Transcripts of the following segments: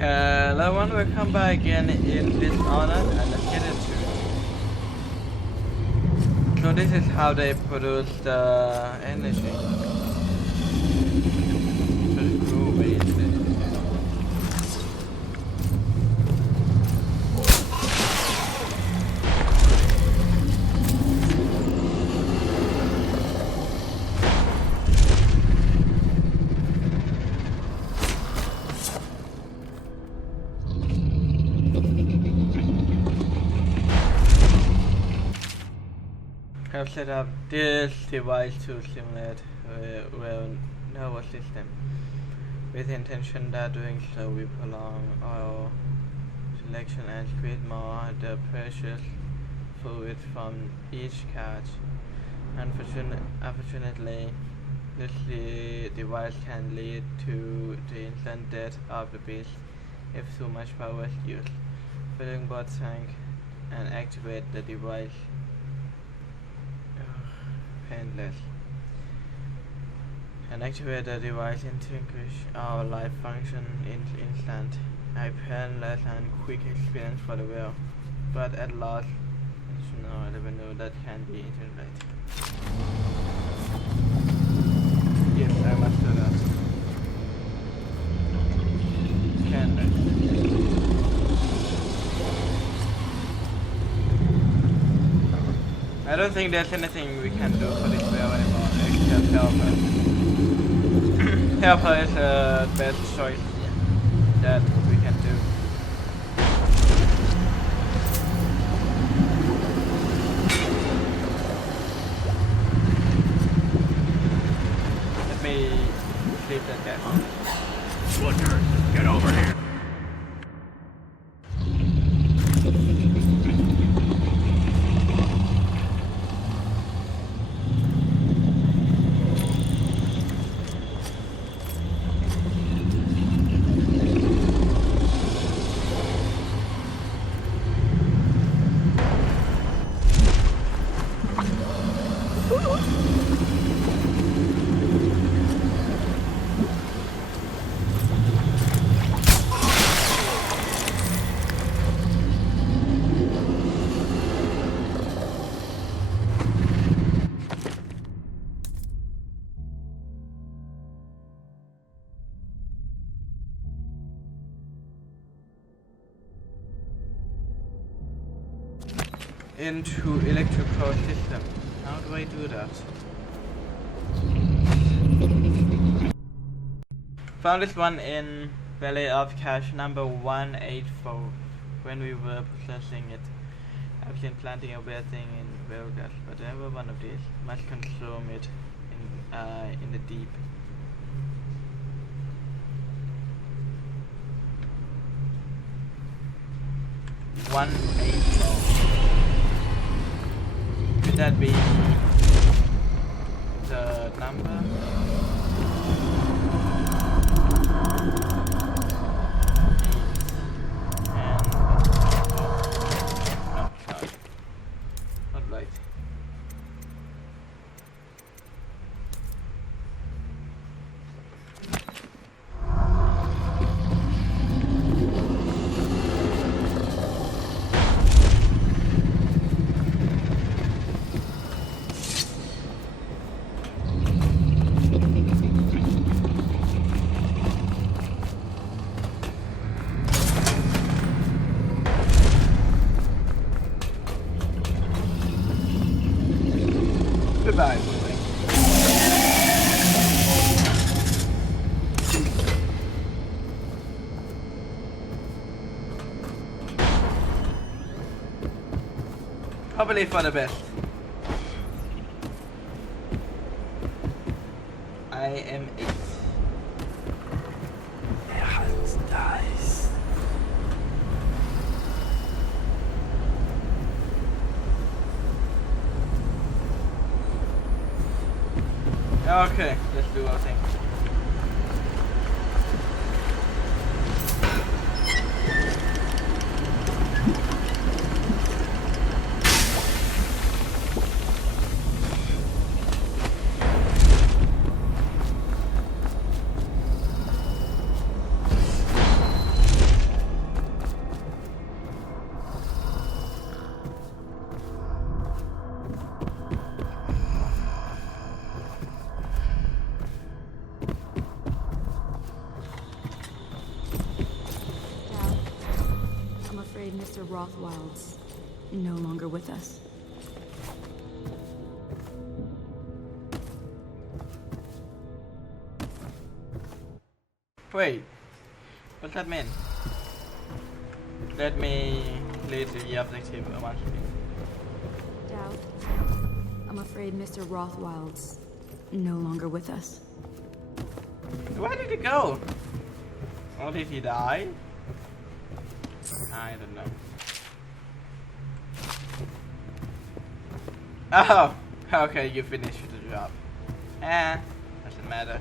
Hello and welcome back again in Dishonored, and let's get into it. So this is how they produce the energy. Pretty cool way to do it. I've set up this device to simulate nervous system with the intention that doing so will prolong our selection and create more the precious fluid from each card. Unfortunately, this device can lead to the instant death of the beast if too much power is used. Filling both tank and activate the device. Painless. And activate the device extinguish our life function in instant. A painless and quick experience for the world, but at last, I never know that can be integrated. Yes, I must do that. Painless. I don't think there's anything we can do for this world anymore except help her. Help her is the best choice that we can do. Let me sleep that guy. Lookers, get over here. Into electrical system. How do I do that? Found this one in Valley of Cache number 184 when we were processing it. I've been planting a weird thing in Velgas, but every one of these must consume it in the deep. One 184. Could that be the number? And no, not right. Goodbye, boy. Probably for the best. I am it. Okay, let's do our thing. afraid Mr. Rothwild's no longer with us. Wait, what's that mean? Let me read the objective once again. Doubt. I'm afraid Mr. Rothwild's no longer with us. Where did he go? Or did he die? I don't know. Oh, okay, you finished the job. Doesn't matter.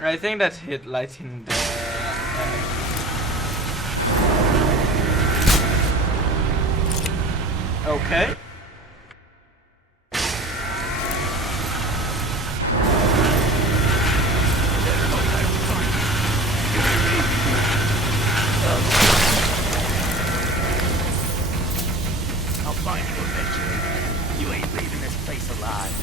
I think that's hit lighting the okay. I'll find you eventually. You ain't leaving this place alive.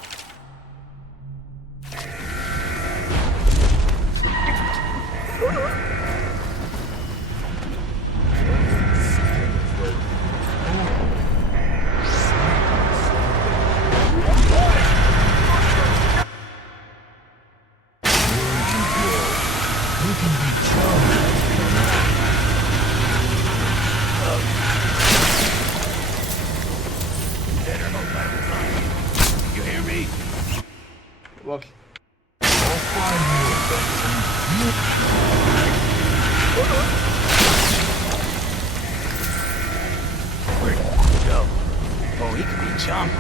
What? Where'd he go? Oh, he could be chump.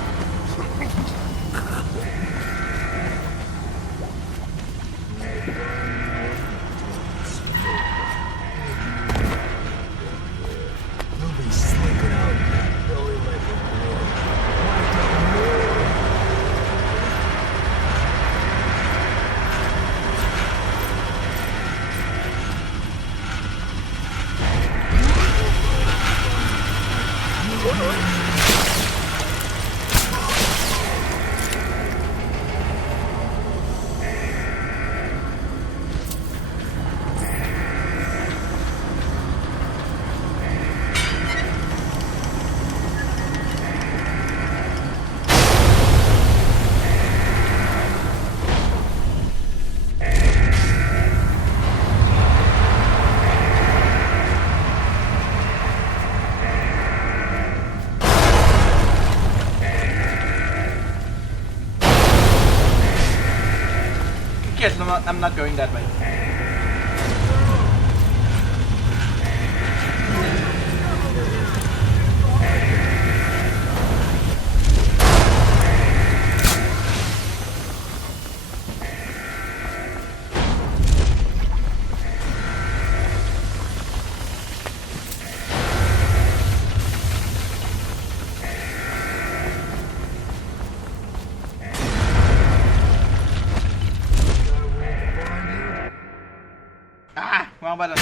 Yes, I'm not going that way. Wrong button.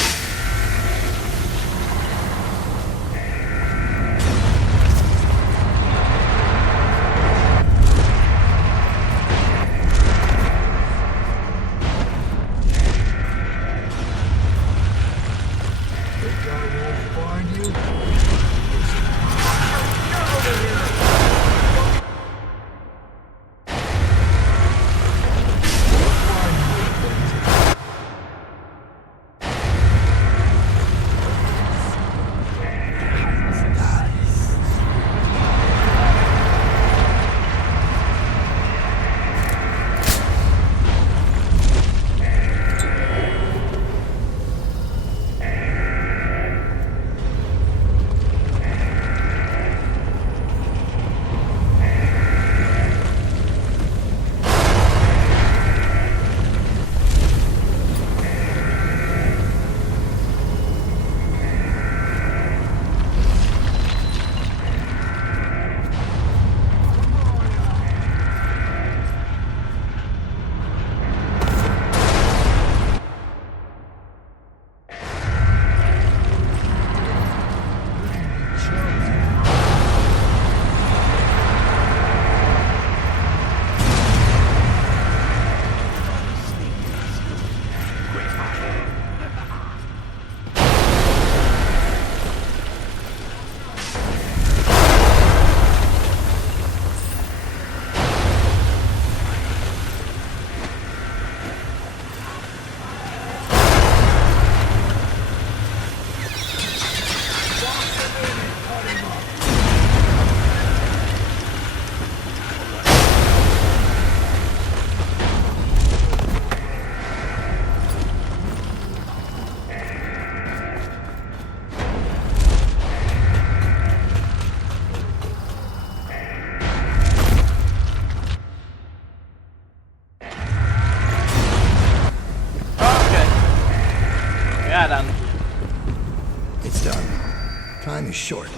is short.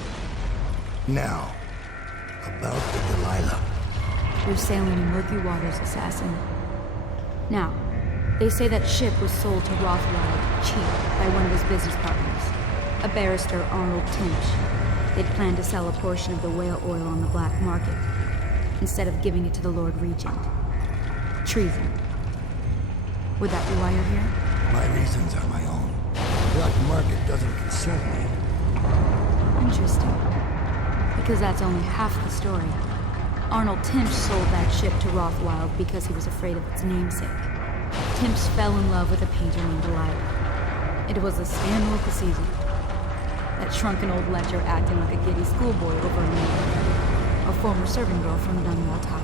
Now, about the Delilah. You're sailing in murky waters, assassin. Now, they say that ship was sold to Rothwild cheap by one of his business partners, a barrister, Arnold Tinch. They'd planned to sell a portion of the whale oil on the black market, instead of giving it to the Lord Regent. Treason. Would that be why you're here? My reasons are my own. The black market doesn't concern me. Interesting. Because that's only half the story. Arnold Timsch sold that ship to Rothwild because he was afraid of its namesake. Timsch fell in love with a painter named Delilah. It was a scandal of the season. That shrunken old lecher acting like a giddy schoolboy over a former serving girl from Dunwall Tower.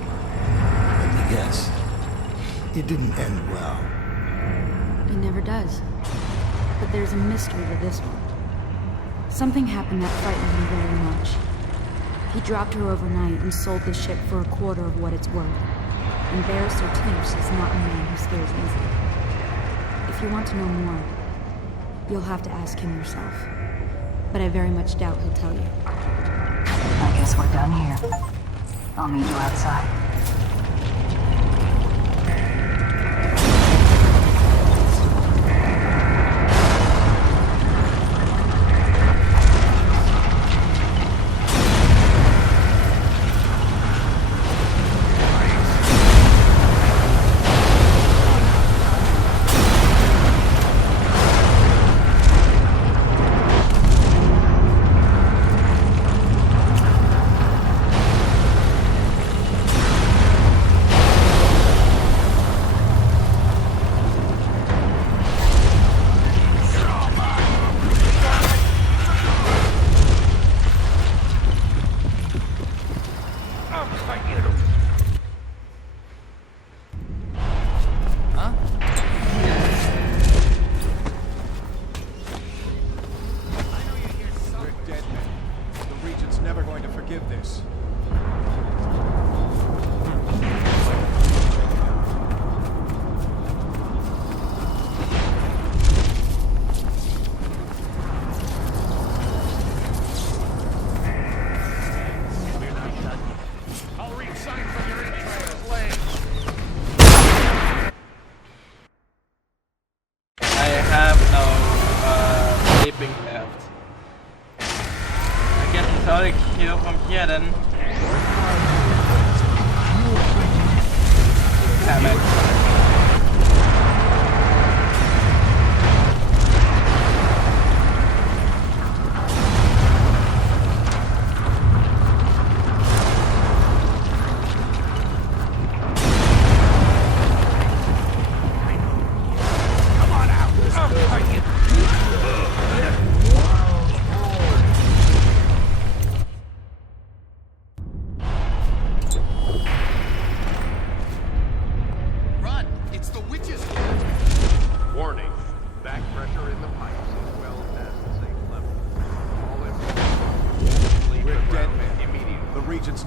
Let me guess. It didn't end well. It never does. But there's a mystery to this one. Something happened that frightened him very much. He dropped her overnight and sold the ship for a quarter of what it's worth. And Barrister Timsch is not a man who scares easily. If you want to know more, you'll have to ask him yourself. But I very much doubt he'll tell you. I guess we're done here. I'll meet you outside.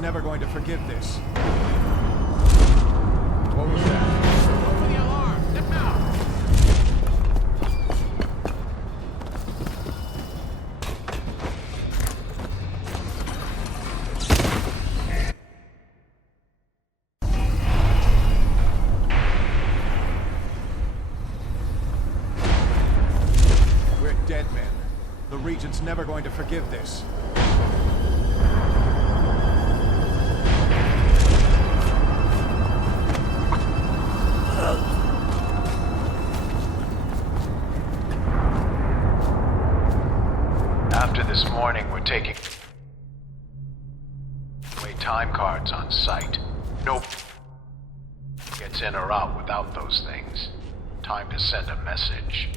Never going to forgive this. What was that? Open the alarm! Now! We're dead men. The Regent's never going to forgive this. After this morning, we're taking away time cards on site. Nope. Gets in or out without those things. Time to send a message.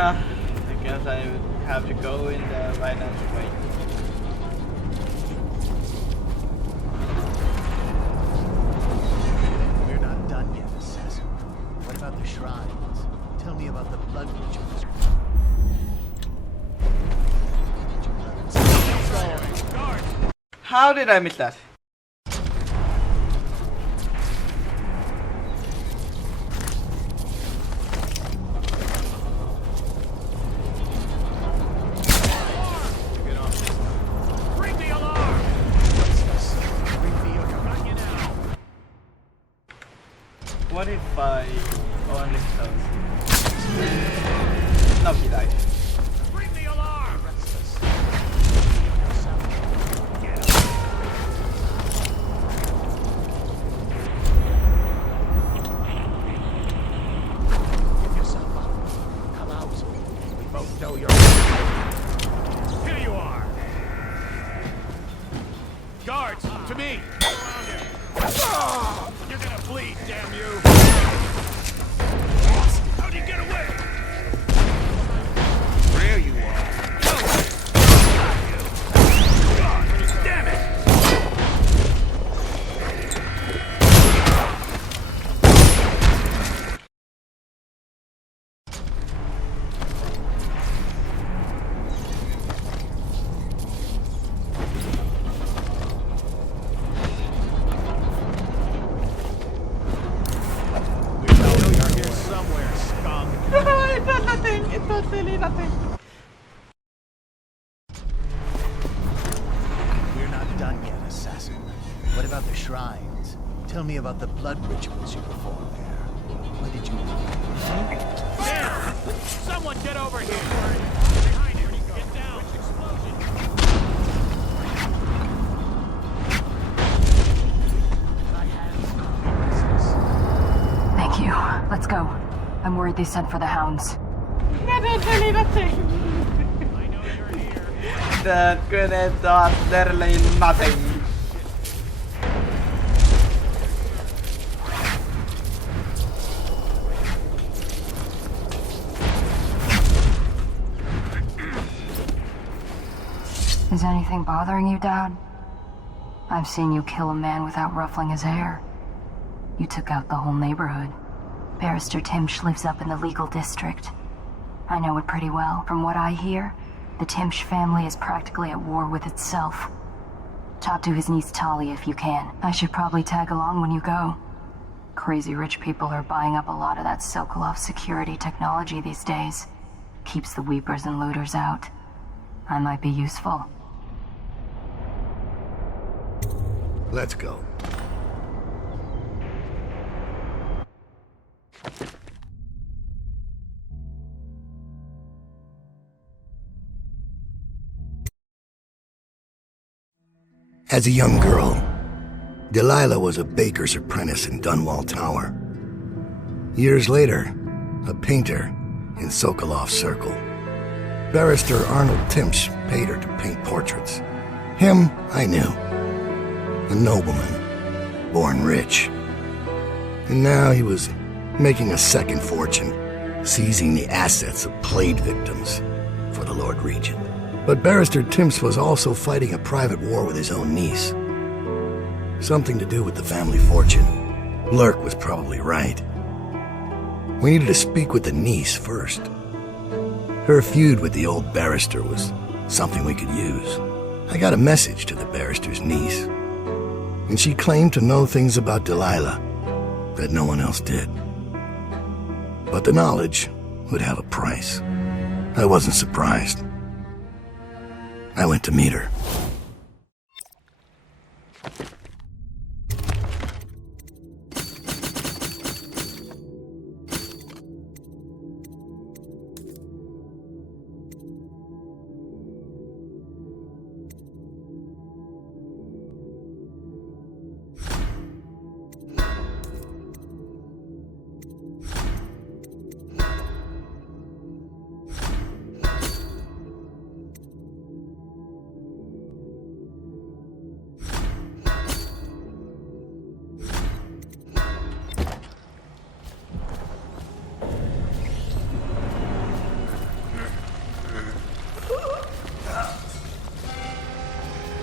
I guess I would have to go in the right way. about the shrines? Tell me about the blood rituals. How did I miss that? What if I only close? No, he died. Bring the alarm! Give yourself up. Come out. We both know you're... Here you are! Guards, to me! Around him. You're gonna bleed, damn you! How'd you get away? There you are. God, damn it! It does nothing. It does really nothing. We're not done yet, assassin. What about the shrines? Tell me about the blood rituals you performed there. What did you do? Damn! Someone get over here! Behind him! Get down! Explosion! Thank you. Let's go. I'm worried they sent for the hounds. That does really nothing. I know you're here. That grenade does literally nothing. Is anything bothering you, Dad? I've seen you kill a man without ruffling his hair. You took out the whole neighborhood. Barrister Timsh lives up in the legal district. I know it pretty well. From what I hear, the Timsh family is practically at war with itself. Talk to his niece Talia if you can. I should probably tag along when you go. Crazy rich people are buying up a lot of that Sokolov security technology these days. Keeps the weepers and looters out. I might be useful. Let's go. As a young girl, Delilah was a baker's apprentice in Dunwall Tower. Years later, a painter in Sokolov's circle. Barrister Arnold Timsh paid her to paint portraits. Him, I knew. A nobleman, born rich. And now he was making a second fortune, seizing the assets of plague victims for the Lord Regent. But Barrister Timsh was also fighting a private war with his own niece. Something to do with the family fortune. Lurk was probably right. We needed to speak with the niece first. Her feud with the old barrister was something we could use. I got a message to the barrister's niece, and she claimed to know things about Delilah that no one else did. But the knowledge would have a price. I wasn't surprised. I went to meet her.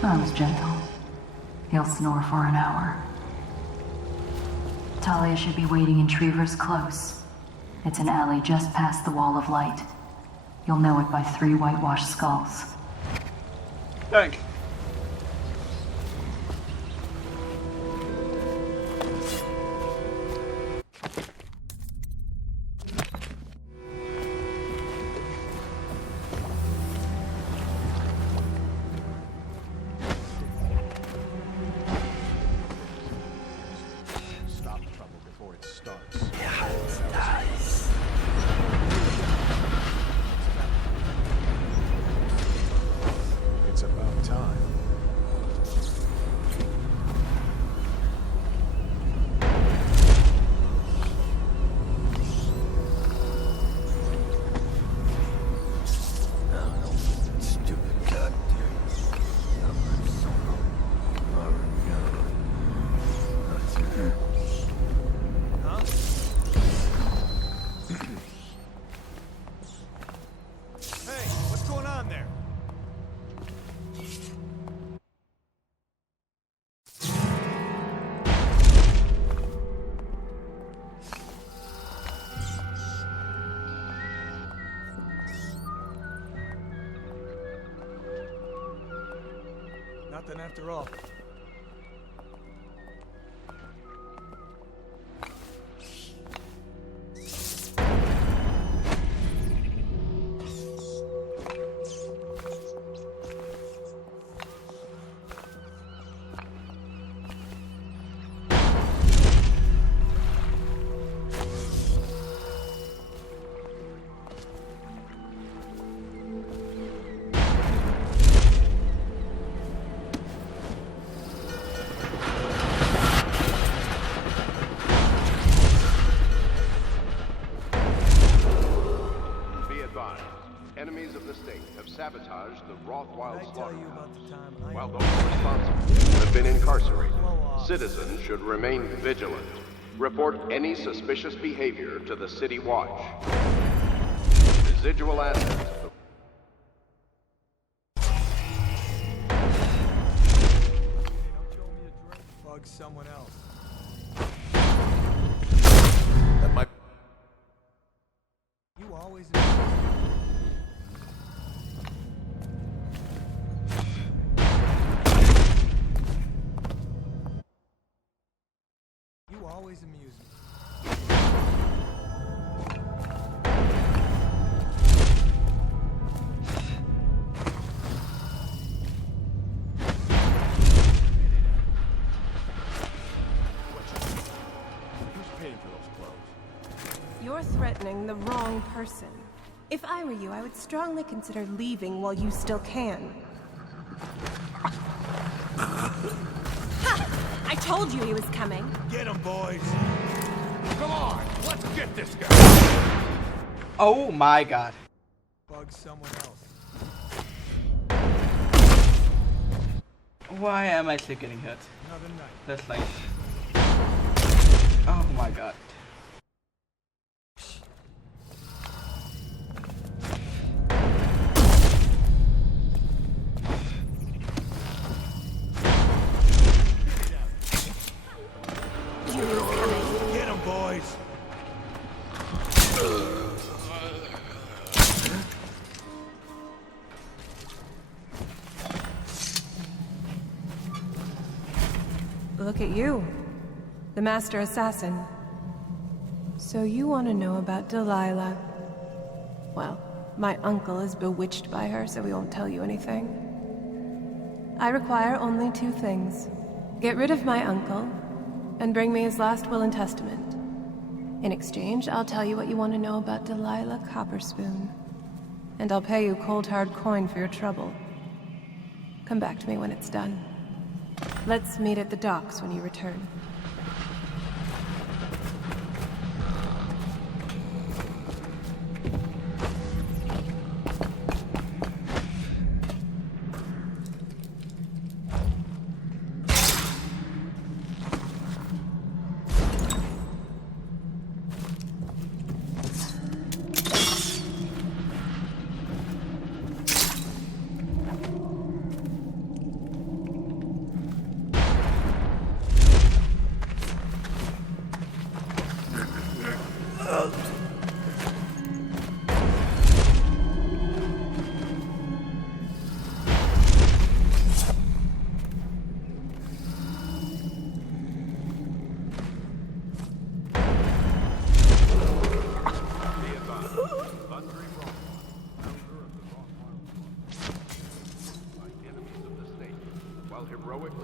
I was gentle. He'll snore for an hour. Talia should be waiting in Trevor's Close. It's an alley just past the Wall of Light. You'll know it by 3 whitewashed skulls. Thanks. Stop trouble before it starts. It's about time. Hey, what's going on there? Nothing after all. Be advised, enemies of the state have sabotaged the Rothwild slaughterhouse. While those responsible have been incarcerated, citizens should remain vigilant. Report any suspicious behavior to the City Watch. Residual assets of the Bug someone else. that might You always. You always amuse me. Who's paying for those clothes? You're threatening the wrong person. If I were you, I would strongly consider leaving while you still can. Ha! I told you he was coming. Get him, boys! Come on, let's get this guy! Oh my god. Bug someone else. Why am I still getting hurt? Another night. That's like... Oh my god. Get him, boys! Look at you. The Master Assassin. So you want to know about Delilah. Well, my uncle is bewitched by her, so we won't tell you anything. I require only 2 things. Get rid of my uncle, and bring me his last will and testament. In exchange, I'll tell you what you want to know about Delilah Copperspoon. And I'll pay you cold hard coin for your trouble. Come back to me when it's done. Let's meet at the docks when you return.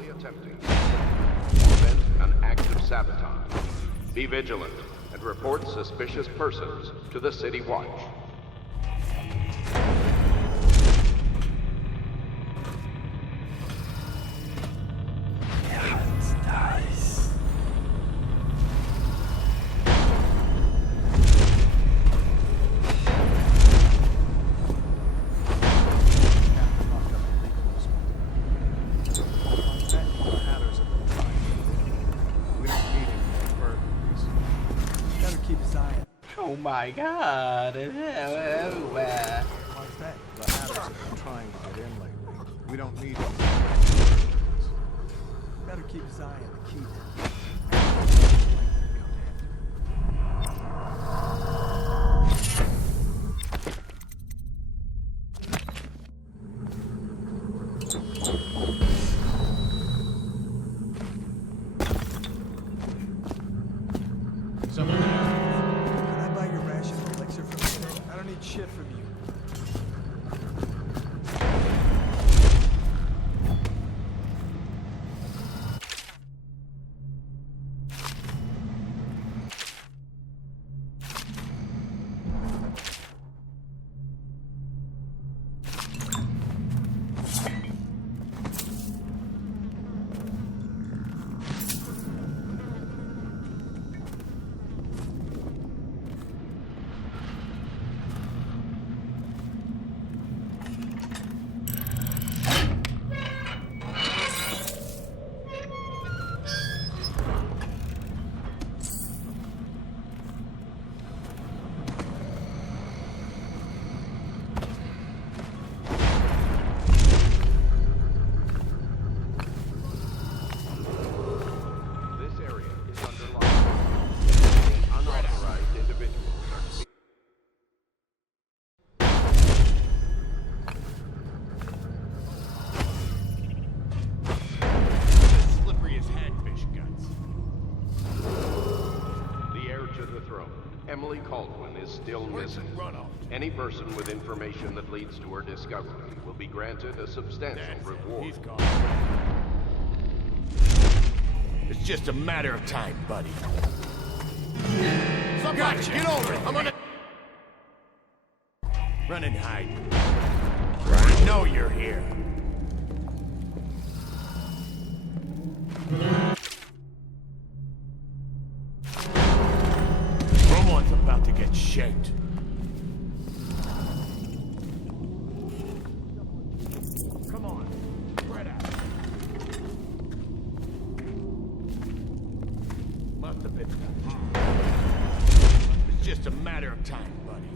deliberately attempting to prevent an act of sabotage. Be vigilant and report suspicious persons to the City Watch. Oh my god, it's everywhere. What's that? The Hatters have been trying to get in lately. We don't need them. Better keep his eye on the key. Shit from you. Still missing. Any person with information that leads to her discovery will be granted a substantial reward. He's gone. It's just a matter of time, buddy. Somebody, get over it! I'm gonna... Run and hide. I know you're here. Someone's about to get shaped. Come on, spread out. Must have been done. It's just a matter of time, buddy.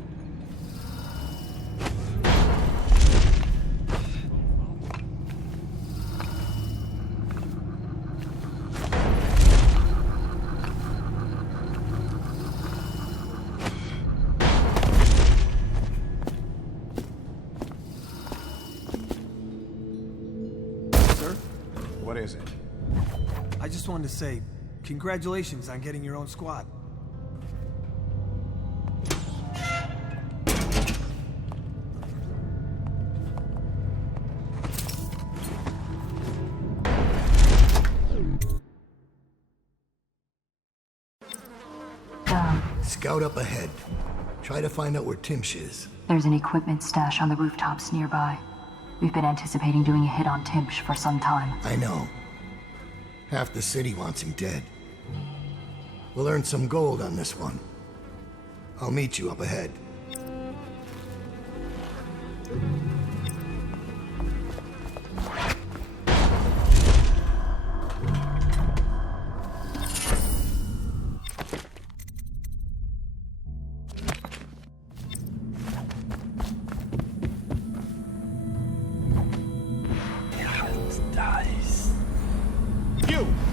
What is it? I just wanted to say, congratulations on getting your own squad. Scout up ahead. Try to find out where Timsh is. There's an equipment stash on the rooftops nearby. We've been anticipating doing a hit on Timsh for some time. I know. Half the city wants him dead. We'll earn some gold on this one. I'll meet you up ahead.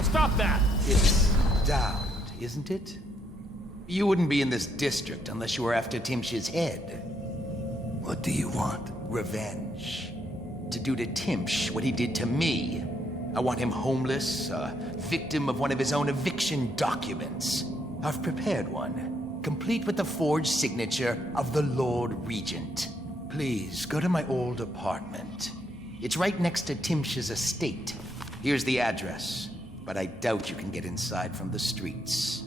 Stop that! It's downed, isn't it? You wouldn't be in this district unless you were after Timsh's head. What do you want? Revenge. To do to Timsh what he did to me. I want him homeless, a victim of one of his own eviction documents. I've prepared one, complete with the forged signature of the Lord Regent. Please, go to my old apartment. It's right next to Timsh's estate. Here's the address, but I doubt you can get inside from the streets.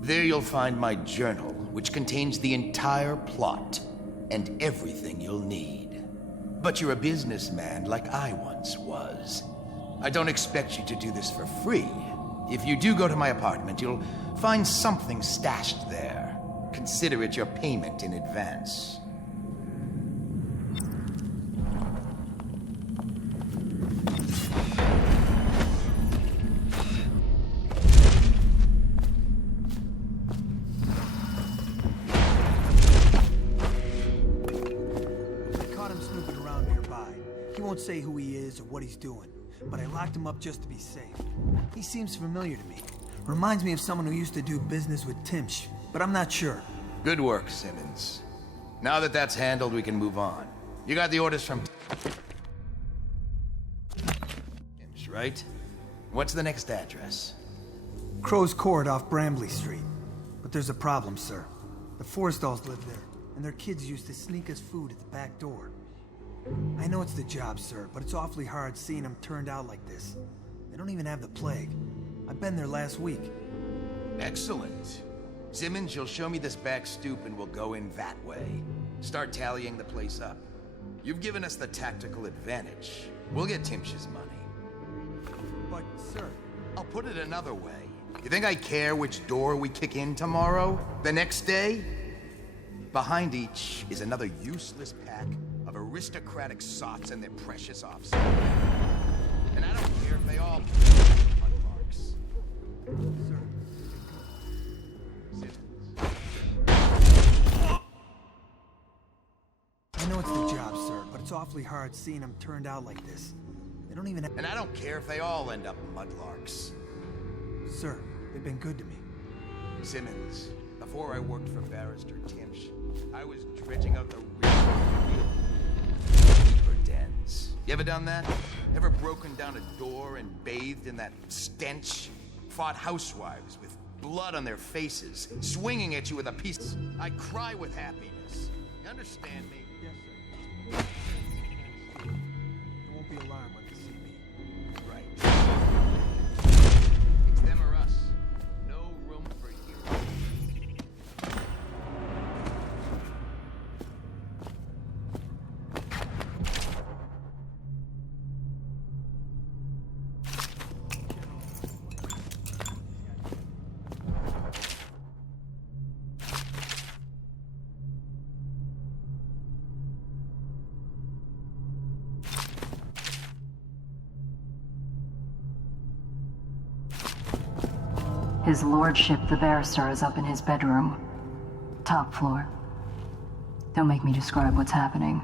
There you'll find my journal, which contains the entire plot and everything you'll need. But you're a businessman like I once was. I don't expect you to do this for free. If you do go to my apartment, you'll find something stashed there. Consider it your payment in advance. Say who he is or what he's doing, but I locked him up just to be safe. He seems familiar to me. Reminds me of someone who used to do business with Timsh, but I'm not sure. Good work, Simmons. Now that that's handled, we can move on. You got the orders from Timsh, right? What's the next address? Crow's Court off Brambley Street. But there's a problem, sir. The Forrestalls live there, and their kids used to sneak us food at the back door. I know it's the job, sir, but it's awfully hard seeing them turned out like this. They don't even have the plague. I've been there last week. Excellent. Simmons, you'll show me this back stoop and we'll go in that way. Start tallying the place up. You've given us the tactical advantage. We'll get Timsh's money. But, sir... I'll put it another way. You think I care which door we kick in tomorrow? The next day? Behind each is another useless pack of aristocratic sots and their precious offspring. And I don't care if they all mud marks. I know it's the job, sir, but it's awfully hard seeing them turned out like this. They don't even have... And I don't care if they all end up mudlarks. Sir, they've been good to me. Simmons, before I worked for Barrister Timsh, I was dredging out the real deeper dens. You ever done that? Ever broken down a door and bathed in that stench? Fought housewives with blood on their faces, swinging at you with a piece. I cry with happiness. You understand me? Yes, sir. You won't be alarmed when you see me. Right. It's them or us. No room for heroes. His lordship, the barrister, is up in his bedroom. Top floor. Don't make me describe what's happening.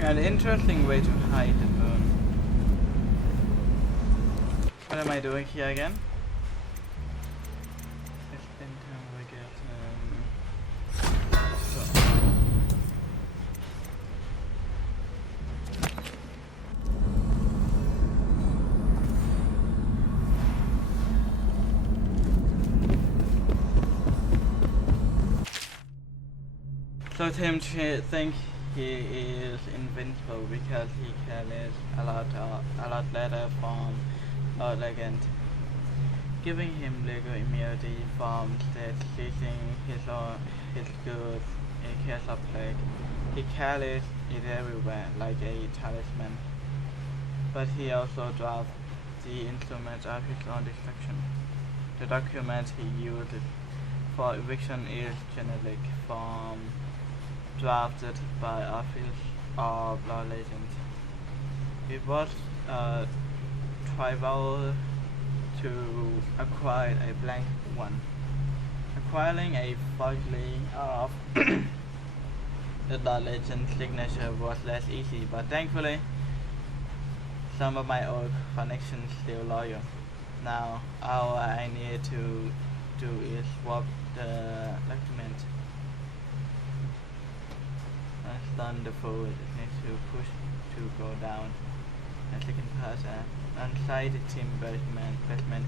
An interesting way to hide the moon. What am I doing here again? So Tim thinks he is invincible because he carries a lot letter from our legend, giving him legal immunity from states seizing his goods in case of plague. He carries it everywhere like a talisman, but he also drops the instrument of his own destruction. The document he uses for eviction is generic from drafted by office or law legend. It was travel to acquire a blank one. Acquiring a forgery of the legend's signature was less easy, but thankfully some of my old connections still loyal. Now all I need to do is swap the document. Stun the foe needs to push to go down. A second person on-site team basement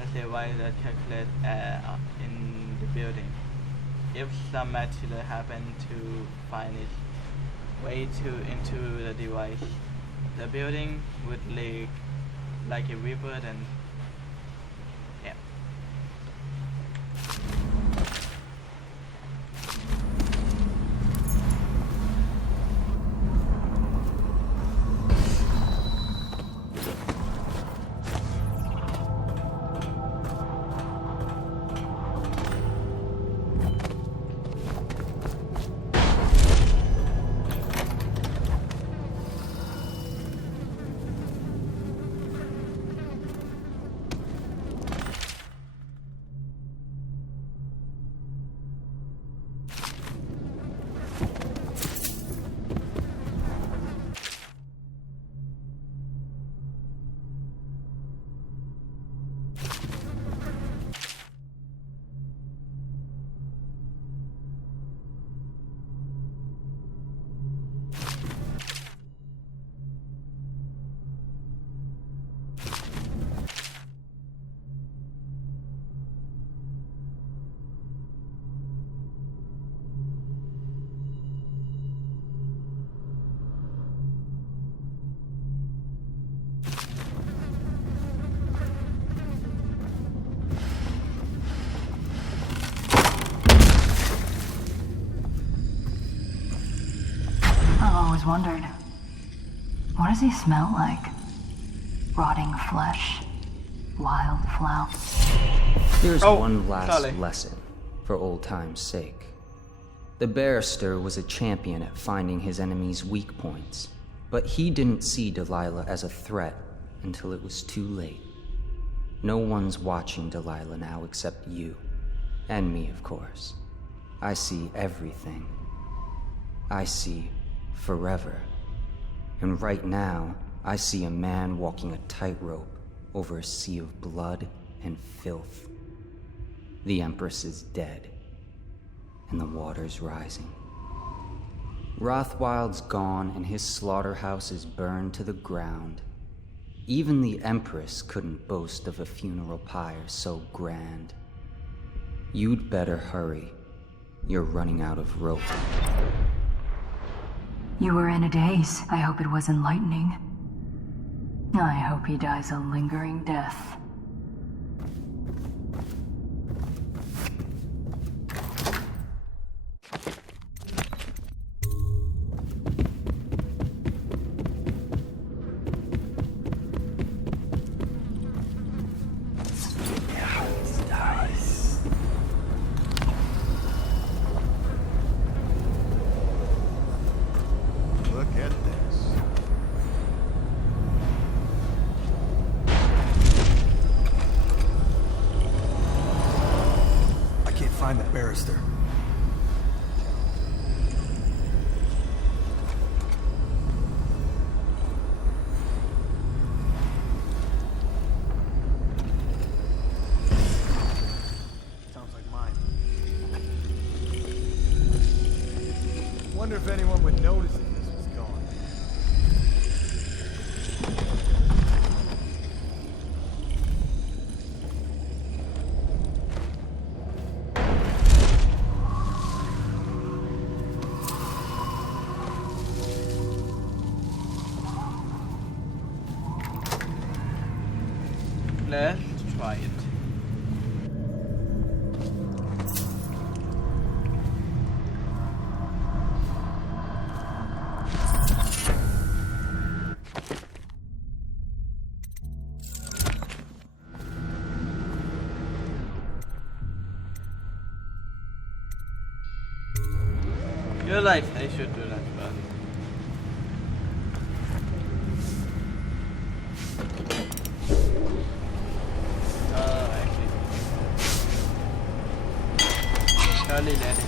as a device that calculates in the building. If some material happen to find its way into the device, the building would leak like a river and yeah. Wondered, what does he smell like? Rotting flesh, wild flowers. Here's one last lesson, for old time's sake. The barrister was a champion at finding his enemy's weak points, but he didn't see Delilah as a threat until it was too late. No one's watching Delilah now except you, and me, of course. I see everything. I see forever. And right now, I see a man walking a tightrope over a sea of blood and filth. The Empress is dead, and the water's rising. Rothwild's gone, and his slaughterhouse is burned to the ground. Even the Empress couldn't boast of a funeral pyre so grand. You'd better hurry. You're running out of rope. You were in a daze. I hope it was enlightening. I hope he dies a lingering death. Find that barrister. Sounds like mine. Wonder if anyone would notice if this was gone. Let's try it. You're right, I should do that first. early lady.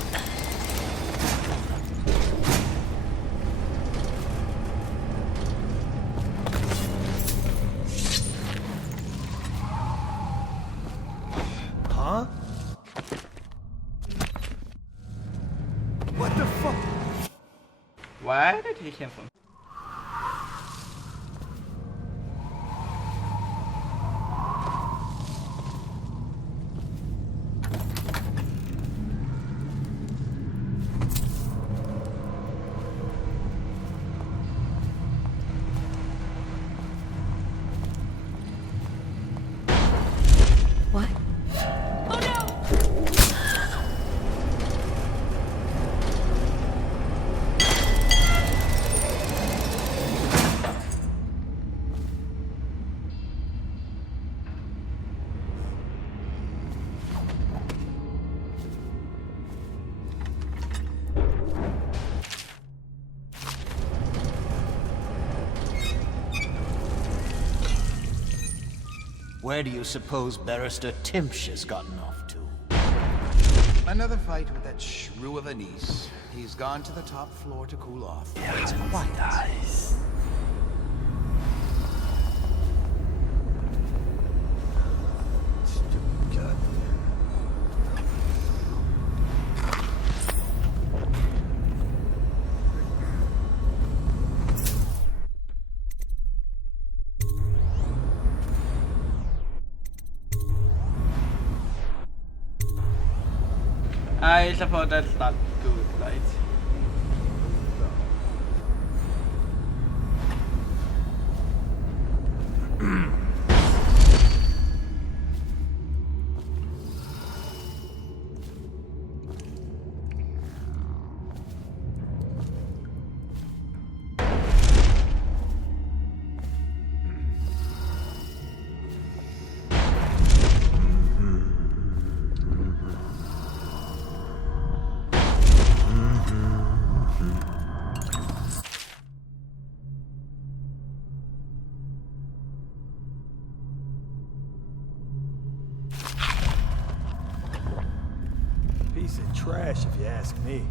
Huh? What the fuck? Where did he come from? What? Where do you suppose Barrister Timpsh has gotten off to? Another fight with that shrew of a niece. He's gone to the top floor to cool off. It's quiet. Nice. Stupid god. I suppose that's not good, right? Piece of trash, if you ask me.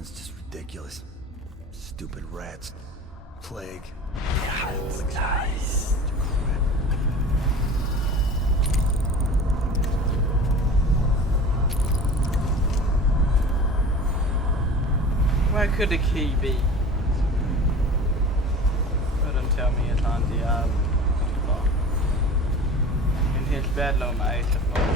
It's just ridiculous. Stupid rats. Plague. Nice. Where could the key be? Couldn't tell me it's on the floor. In his bedroom, I suppose.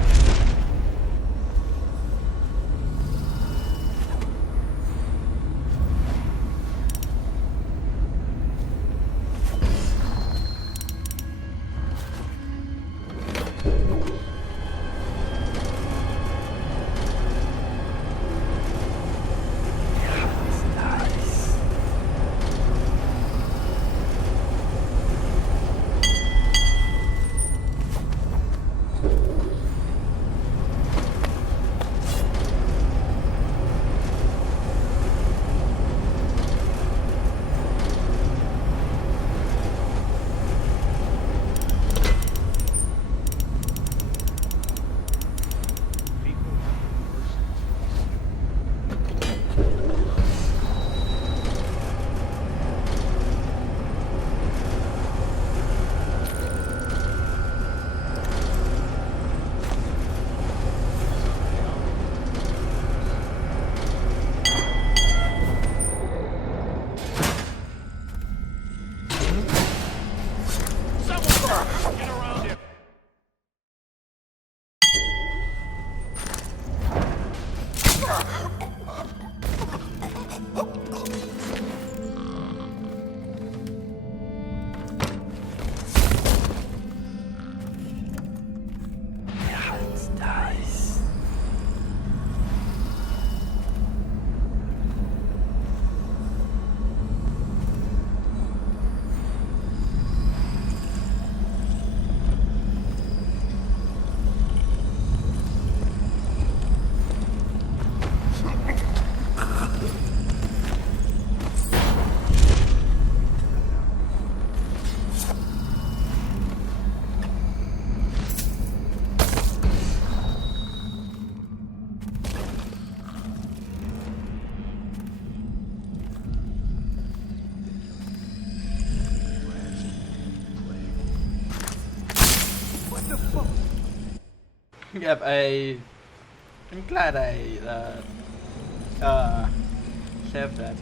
Yep, I'm glad I saved that.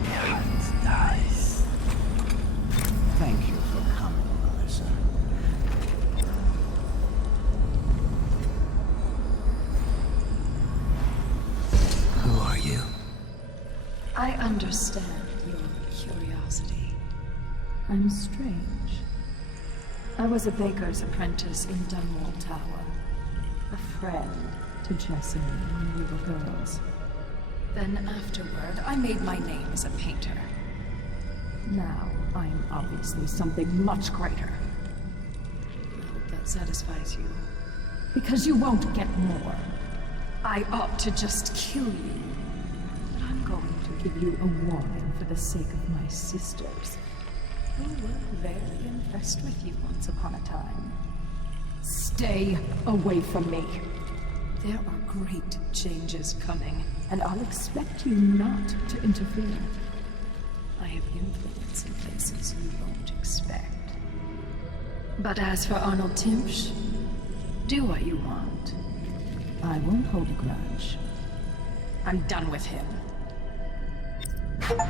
It's nice. Thank you for coming, Melissa. Who are you? I understand your curiosity. I'm strange. I was a baker's apprentice in Dunwall Tower. A friend to Jessie when we were girls. Then afterward, I made my name as a painter. Now, I'm obviously something much greater. I hope that satisfies you. Because you won't get more. I ought to just kill you. But I'm going to give you a warning for the sake of my sisters, who were very impressed with you once upon a time. Stay away from me. There are great changes coming, and I'll expect you not to interfere. I have influence in places you won't expect. But as for Arnold Timsh, do what you want. I won't hold a grudge. I'm done with him.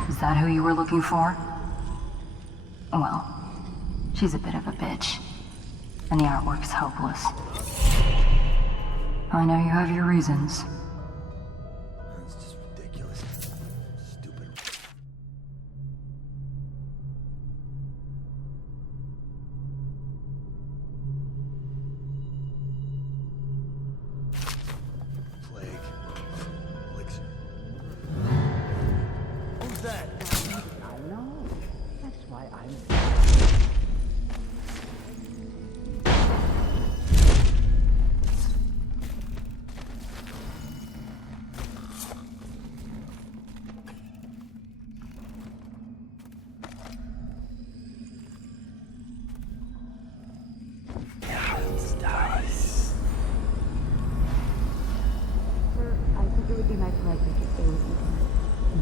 Is that who you were looking for? Well, she's a bit of a bitch. And the artwork's hopeless. I know you have your reasons. That's just ridiculous. Stupid. Plague. Elixir. Who's that? I know. That's why I'm...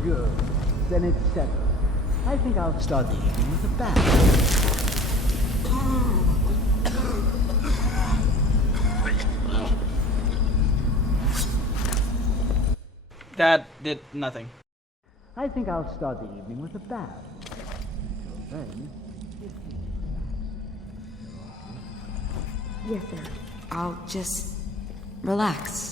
Good. Then it's settled. I think I'll start the evening with a bath. That did nothing. I think I'll start the evening with a bath. Until then... Yes, sir. I'll just relax.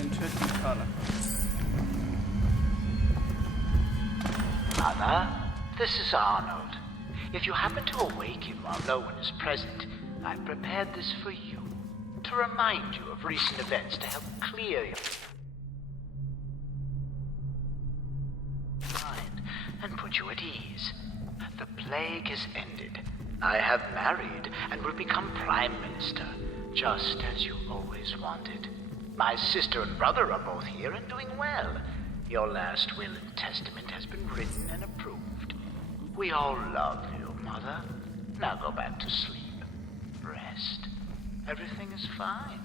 Interesting color. Mother, this is Arnold. If you happen to awaken while no one is present, I've prepared this for you, to remind you of recent events to help clear your mind and put you at ease. The plague has ended. I have married and will become Prime Minister, just as you always wanted. My sister and brother are both here and doing well. Your last will and testament has been written and approved. We all love you, Mother. Now go back to sleep. Rest. Everything is fine.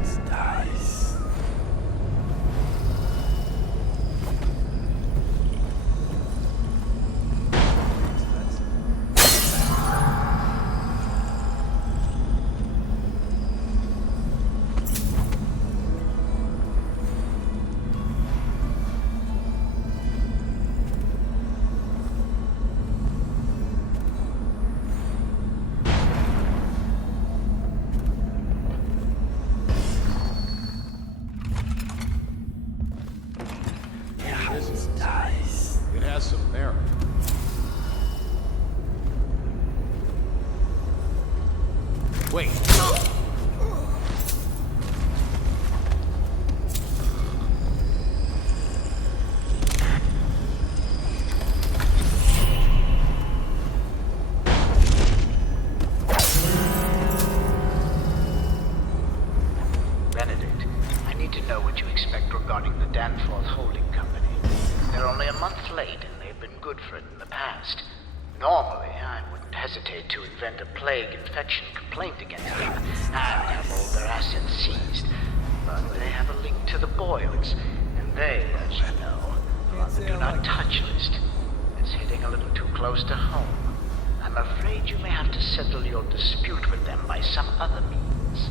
It's nice. It has some merit. Wait. Benedict, I need to know what you expect regarding the Danforth Holding Company. They're only a month late, and they've been good for it in the past. Normally, I wouldn't hesitate to invent a plague infection complaint against them and have all their assets seized. But they have a link to the Boyles, and they, as you know, are on the Do Not Touch list. It's hitting a little too close to home. I'm afraid you may have to settle your dispute with them by some other means.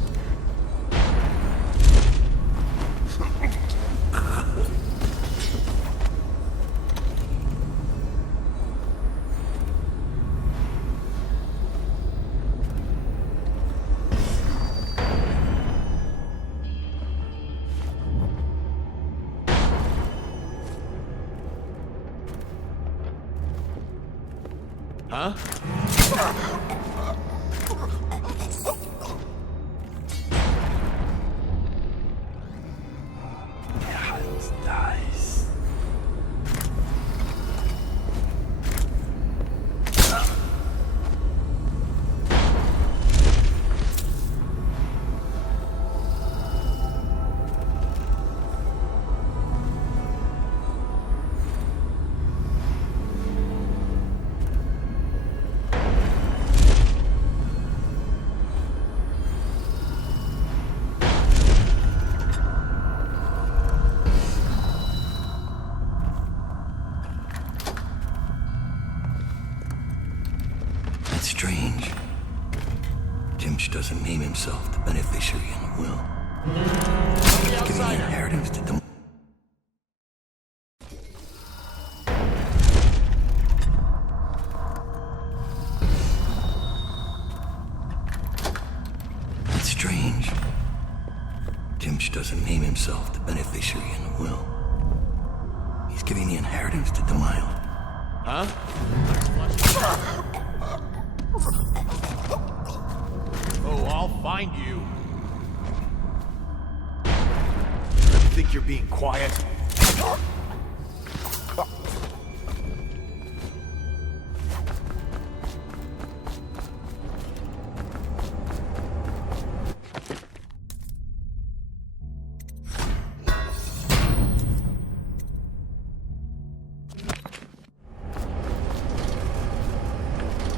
Huh? Nice. That's strange. Timsh doesn't name himself the beneficiary in the will. He's giving the inheritance to the... That's strange. Timsh doesn't name himself the beneficiary in the will. He's giving the inheritance to Delilah. Huh? Oh, I'll find you. You think you're being quiet?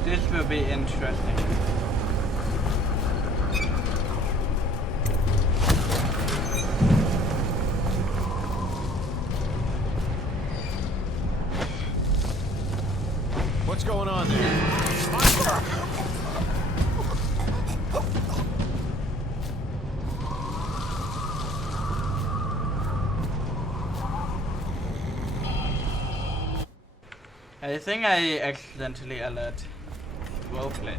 This will be interesting. What's going on there? I think I accidentally alert Roleplay.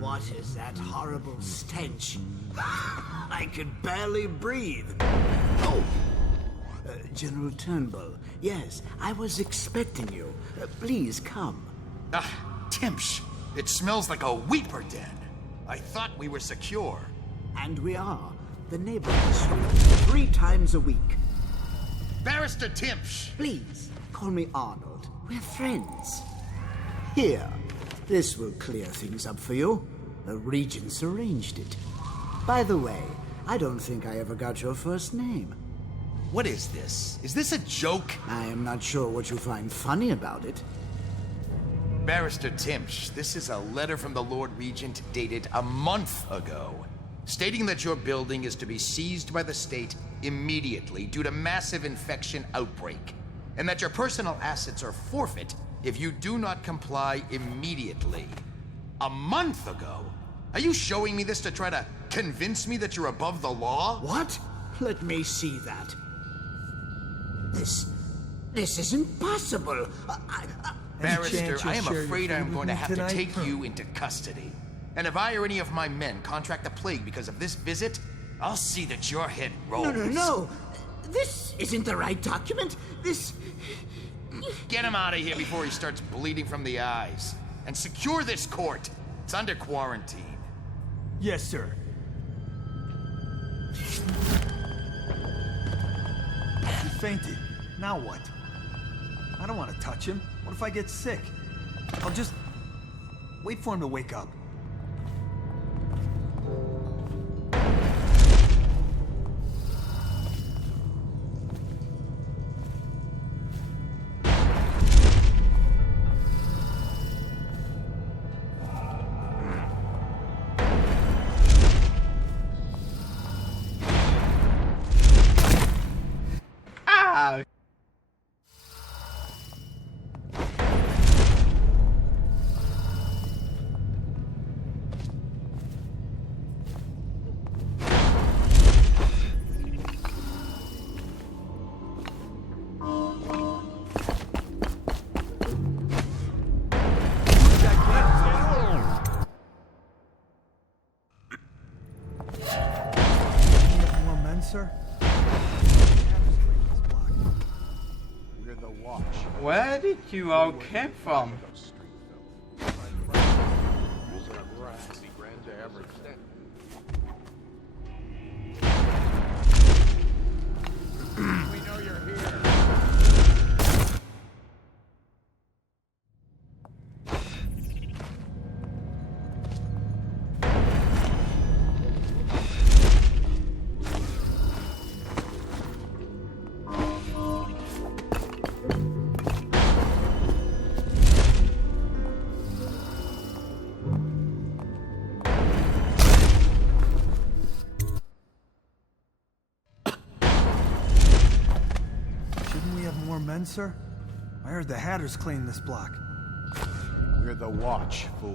What is that horrible stench? I can barely breathe. Oh, General Turnbull. Yes, I was expecting you. Please come. Timsh, it smells like a weeper den. I thought we were secure. And we are. The neighborhood is swept 3 times a week. Barrister Timpsh! Please, call me Arnold. We're friends. Here, this will clear things up for you. The Regents arranged it. By the way, I don't think I ever got your first name. What is this? Is this a joke? I am not sure what you find funny about it. Barrister Timpsh, this is a letter from the Lord Regent dated a month ago, stating that your building is to be seized by the state immediately due to massive infection outbreak, and that your personal assets are forfeit if you do not comply immediately. A month ago? Are you showing me this to try to convince me that you're above the law? What? Let me see that. This isn't possible. Barrister, I am afraid I am going to have to take you into custody. And if I or any of my men contract the plague because of this visit, I'll see that your head rolls. No. This isn't the right document. This... Get him out of here before he starts bleeding from the eyes. And secure this court. It's under quarantine. Yes, sir. He fainted. Now what? I don't want to touch him. What if I get sick? I'll just wait for him to wake up. Sir? We're the Watch. Where did you all come from? We know you're here. Men, sir? I heard the Hatters claim this block. We're the Watch, fool.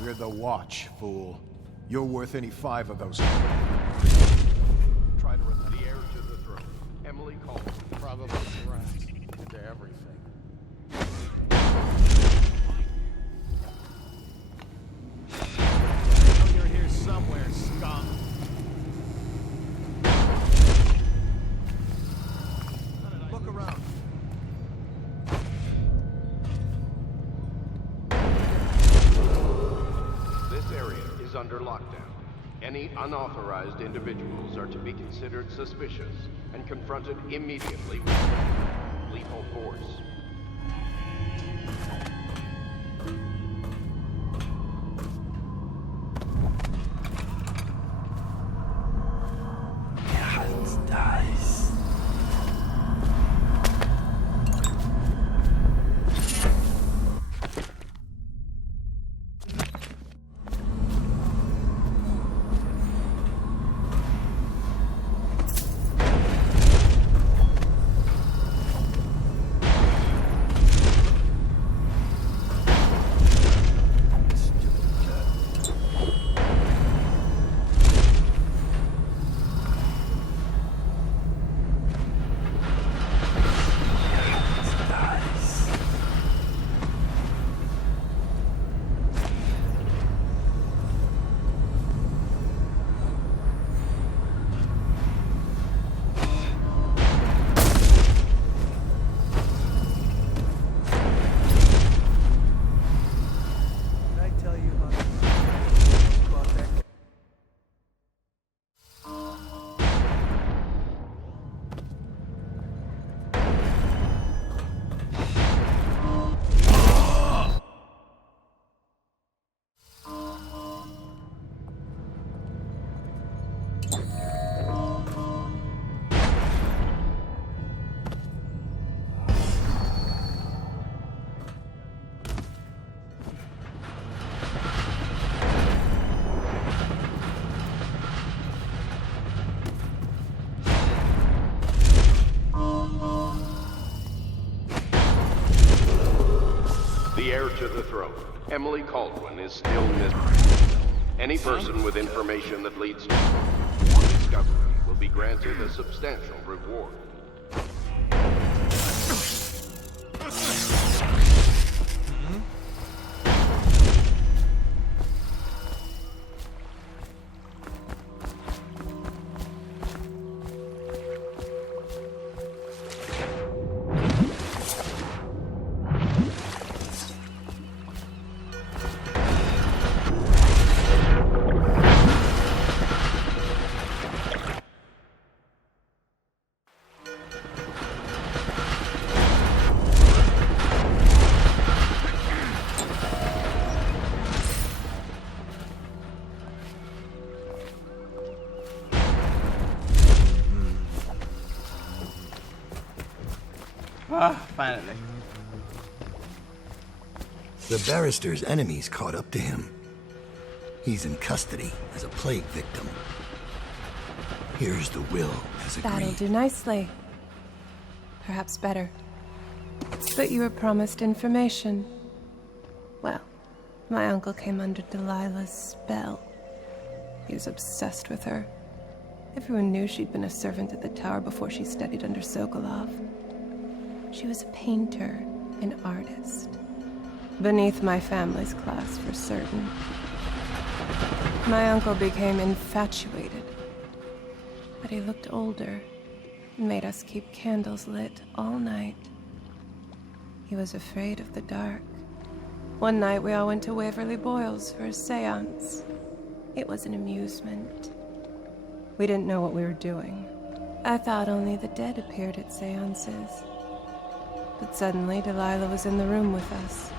We're the Watch, fool. You're worth any 5 of those. Try to remember the heir to the throne. Emily Cole. Probably rats into everything. I know you're here somewhere, scum. Around. This area is under lockdown. Any unauthorized individuals are to be considered suspicious and confronted immediately with lethal force. The heir to the throne, Emily Caldwin, is still missing. Any person with information that leads to discovery will be granted a substantial reward. Finally. The barrister's enemies caught up to him. He's in custody as a plague victim. Here's the will as agreed. That'll do nicely. Perhaps better. But you were promised information. Well, my uncle came under Delilah's spell. He was obsessed with her. Everyone knew she'd been a servant at the tower before she studied under Sokolov. She was a painter, an artist. Beneath my family's class, for certain. My uncle became infatuated. But he looked older and made us keep candles lit all night. He was afraid of the dark. One night we all went to Waverly Boyle's for a seance. It was an amusement. We didn't know what we were doing. I thought only the dead appeared at seances. But suddenly, Delilah was in the room with us.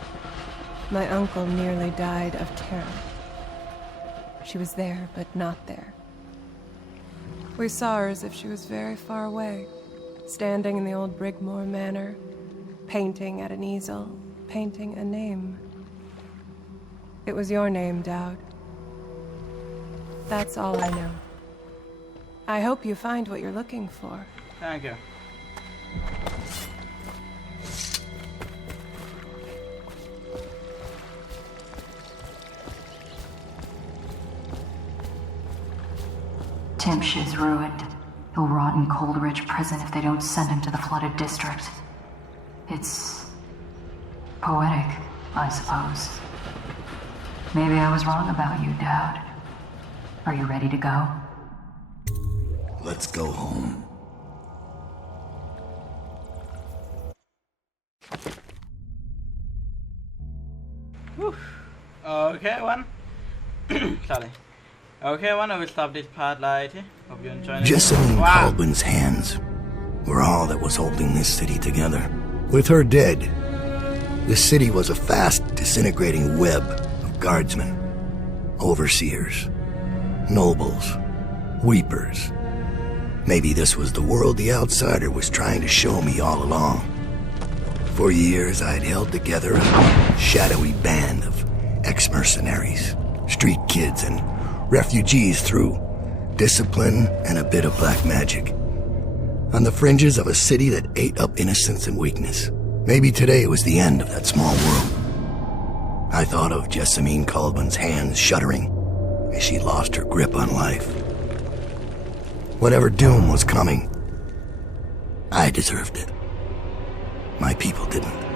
My uncle nearly died of terror. She was there, but not there. We saw her as if she was very far away, standing in the old Brigmore Manor, painting at an easel, painting a name. It was your name, Dowd. That's all I know. I hope you find what you're looking for. Thank you. Timsh is ruined. He'll rot in Coldridge Prison if they don't send him to the flooded district. It's poetic, I suppose. Maybe I was wrong about you, Dowd. Are you ready to go? Let's go home. Whew. Okay, one. Sorry. Okay, one, I will stop this part right here. Hope you enjoyed it. Jessamine Caldwin's hands were all that was holding this city together. With her dead, the city was a fast disintegrating web of guardsmen, overseers, nobles, weepers. Maybe this was the world the outsider was trying to show me all along. For years, I'd held together a shadowy band of ex-mercenaries, street kids, and refugees through discipline and a bit of black magic. On the fringes of a city that ate up innocence and weakness. Maybe today was the end of that small world. I thought of Jessamine Caldwin's hands shuddering as she lost her grip on life. Whatever doom was coming, I deserved it. My people didn't.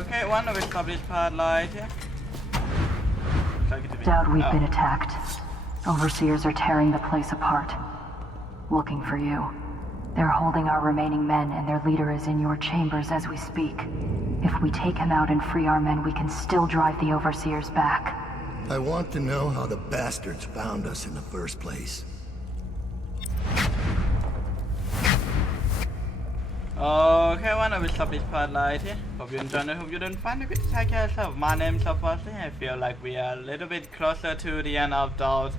Okay, one of it published part light here. Dowd, we've been attacked. Overseers are tearing the place apart. Looking for you. They're holding our remaining men, and their leader is in your chambers as we speak. If we take him out and free our men, we can still drive the Overseers back. I want to know how the bastards found us in the first place. Okay, well, I will stop this part right here. Hope you enjoyed it. Hope you didn't find it. Good to take care of yourself. My name's Wesley. I feel like we are a little bit closer to the end of the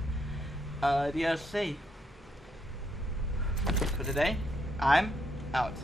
DLC. For today, I'm out.